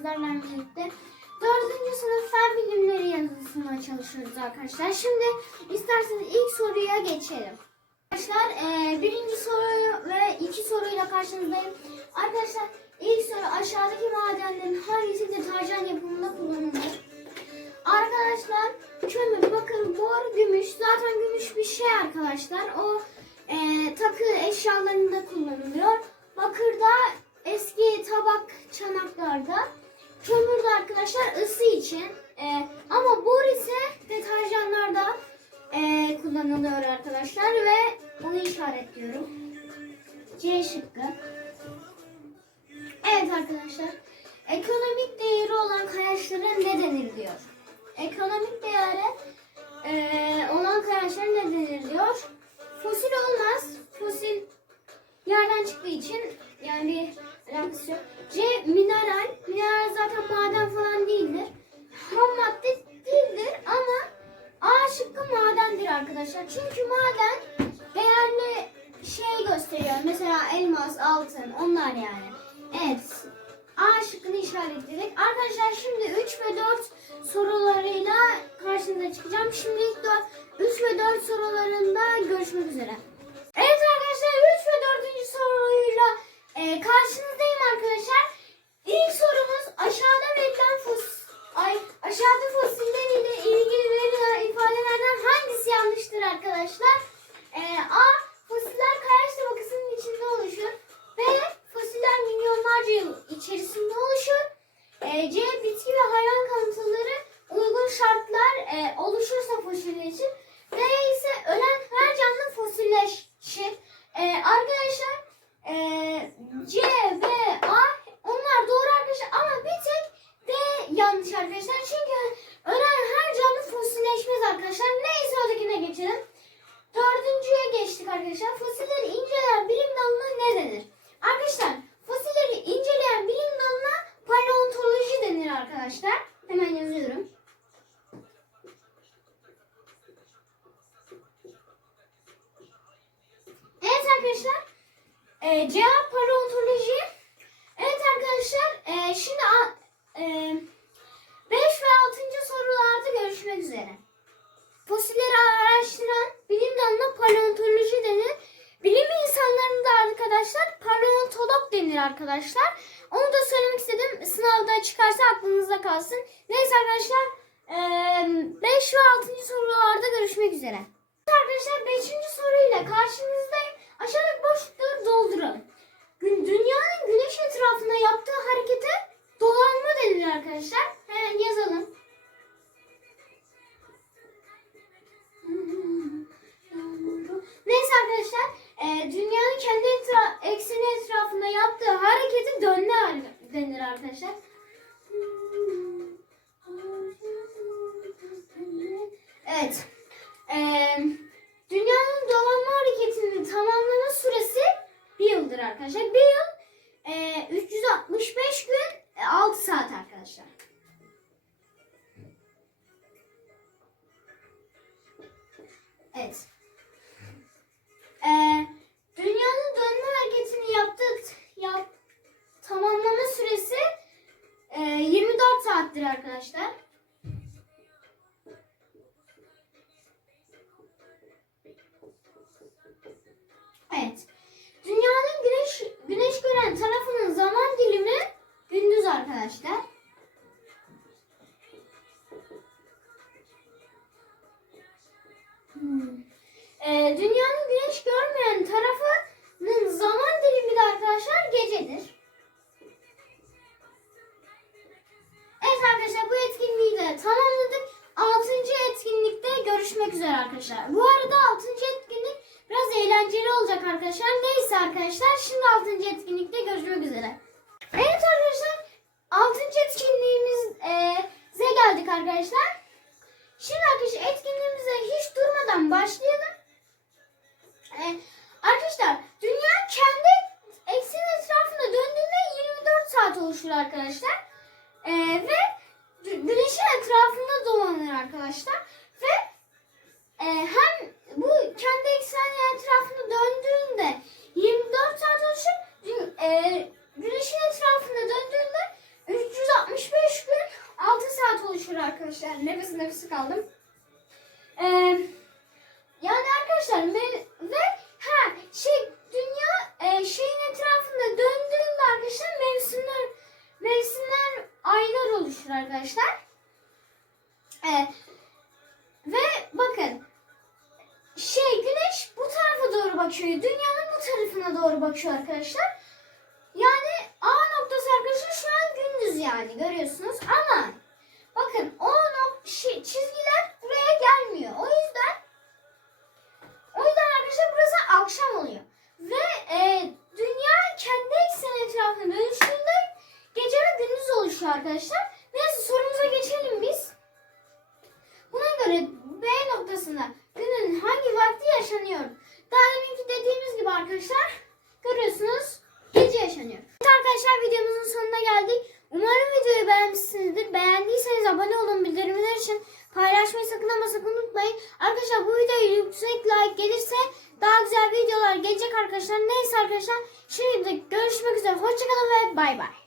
sizlerle birlikte. Dördüncü sınıf fen bilimleri yazısına çalışıyoruz arkadaşlar. Şimdi isterseniz ilk soruya geçelim. Arkadaşlar e, birinci soru ve iki soruyla karşınızdayım. Arkadaşlar ilk soru aşağıdaki madenlerin hangisi deterjan yapımında kullanılır? Arkadaşlar kömür, bakır, bor, gümüş. Zaten gümüş bir şey arkadaşlar. O e, takı eşyalarında kullanılıyor. Bakır da eski tabak çanaklarda. Kömür de arkadaşlar ısı için. E, ama bor ise deterjanlarda e, kullanılıyor arkadaşlar ve bunu işaretliyorum. C şıkkı. Evet arkadaşlar. Ekonomik değeri olan kayaçlara ne denir diyor. Ekonomik değeri eee, olan kayaçlara ne denir diyor. Fosil olmaz. Fosil yerden çıktığı için yani bir alakası yok. C mineral. Zaten maden falan değildir. Ham madde değildir ama A şıkkı madendir arkadaşlar. Çünkü maden değerli şey gösteriyor. Mesela elmas, altın onlar yani. Evet. A şıkkını işaretledik. Arkadaşlar şimdi 3 ve 4 sorularıyla karşınıza çıkacağım. Şimdi ilk 3 ve 4 sorularında görüşmek üzere. Evet arkadaşlar 3 ve 4. soruyla e, karşınızdayım arkadaşlar. İlk sorumuz aşağıda verilen fos ay aşağıda fosiller ile ilgili verilen ifadelerden hangisi yanlıştır arkadaşlar? E, A. Fosiller kayaç tabakasının içinde oluşur. B. Fosiller milyonlarca yıl içerisinde oluşur. E, C. Bitki ve hayvan kalıntıları uygun şartlar e, oluşursa fosilleşir. D ise ölen her canlı fosilleşir. E, arkadaşlar e, C ve A onlar doğru arkadaşlar ama bir tek D yanlış arkadaşlar. Çünkü ölen her canlı fosilleşmez arkadaşlar. Neyse ötekine geçelim. Dördüncüye geçtik arkadaşlar. Fosilleri inceleyen bilim dalına ne denir? Arkadaşlar fosilleri inceleyen bilim dalına paleontoloji denir arkadaşlar. Hemen yazıyorum. Evet arkadaşlar. E, cevap paleontoloji. Evet arkadaşlar. E, şimdi a- e, 5 ve 6. sorularda görüşmek üzere. Fosilleri araştıran bilim dalına paleontoloji denir. Bilim insanlarında arkadaşlar paleontolog denir arkadaşlar. Onu da söylemek istedim. Sınavda çıkarsa aklınızda kalsın. Neyse arkadaşlar 5 ve 6. sorularda görüşmek üzere. Arkadaşlar 5. soruyla karşınızdayım. Aşağıdaki boşlukları dolduralım. Gün- Dünyanın güneş etrafında yaptığı harekete dolanma denir arkadaşlar. Hemen yazalım. Neyse arkadaşlar, e, dünyanın kendi etra ekseni etrafında yaptığı hareketi dönme denir arkadaşlar. Evet. E, dünyanın dolanma hareketinin tamamlama süresi bir yıldır arkadaşlar. Bir yıl e, 365 gün e, 6 saat saattir arkadaşlar. Evet. Dünyanın güneş güneş gören tarafının zaman dilimi gündüz arkadaşlar. Hmm. Ee, dünyanın güneş görmeyen tarafının arkadaşlar. Bu arada altıncı etkinlik biraz eğlenceli olacak arkadaşlar. Neyse arkadaşlar şimdi altıncı etkinlikte görüşmek üzere. Evet arkadaşlar altıncı etkinliğimize geldik arkadaşlar. Şimdi arkadaşlar etkinliğimize hiç durmadan başlayalım. Ee, arkadaşlar dünya kendi ekseni etrafında döndüğünde 24 saat oluşur arkadaşlar. Ee, ve gü- güneşin etrafında dolanır arkadaşlar. Ve e, hem bu kendi ekseni etrafında döndüğünde 24 saat oluşur. Dü- e, güneşin etrafında döndüğünde 360 arkadaşlar. Nefes nefesi kaldım. Ee, yani arkadaşlar me- ve ha şey dünya e, şeyin etrafında döndüğünde arkadaşlar mevsimler mevsimler aylar oluşur arkadaşlar. Ee, ve bakın şey güneş bu tarafa doğru bakıyor. Dünyanın bu tarafına doğru bakıyor arkadaşlar. Yani A noktası arkadaşlar şu an gündüz yani görüyorsunuz ama bakın o nok şey, çizgiler buraya gelmiyor. O yüzden o yüzden arkadaşlar burası akşam oluyor. Ve e, dünya kendi ekseni etrafına dönüştüğünde gece ve gündüz oluşuyor arkadaşlar. Paylaşmayı sakın ama sakın unutmayın. Arkadaşlar bu videoya yüksek like gelirse daha güzel videolar gelecek arkadaşlar. Neyse arkadaşlar şimdi görüşmek üzere. Hoşçakalın ve bay bay.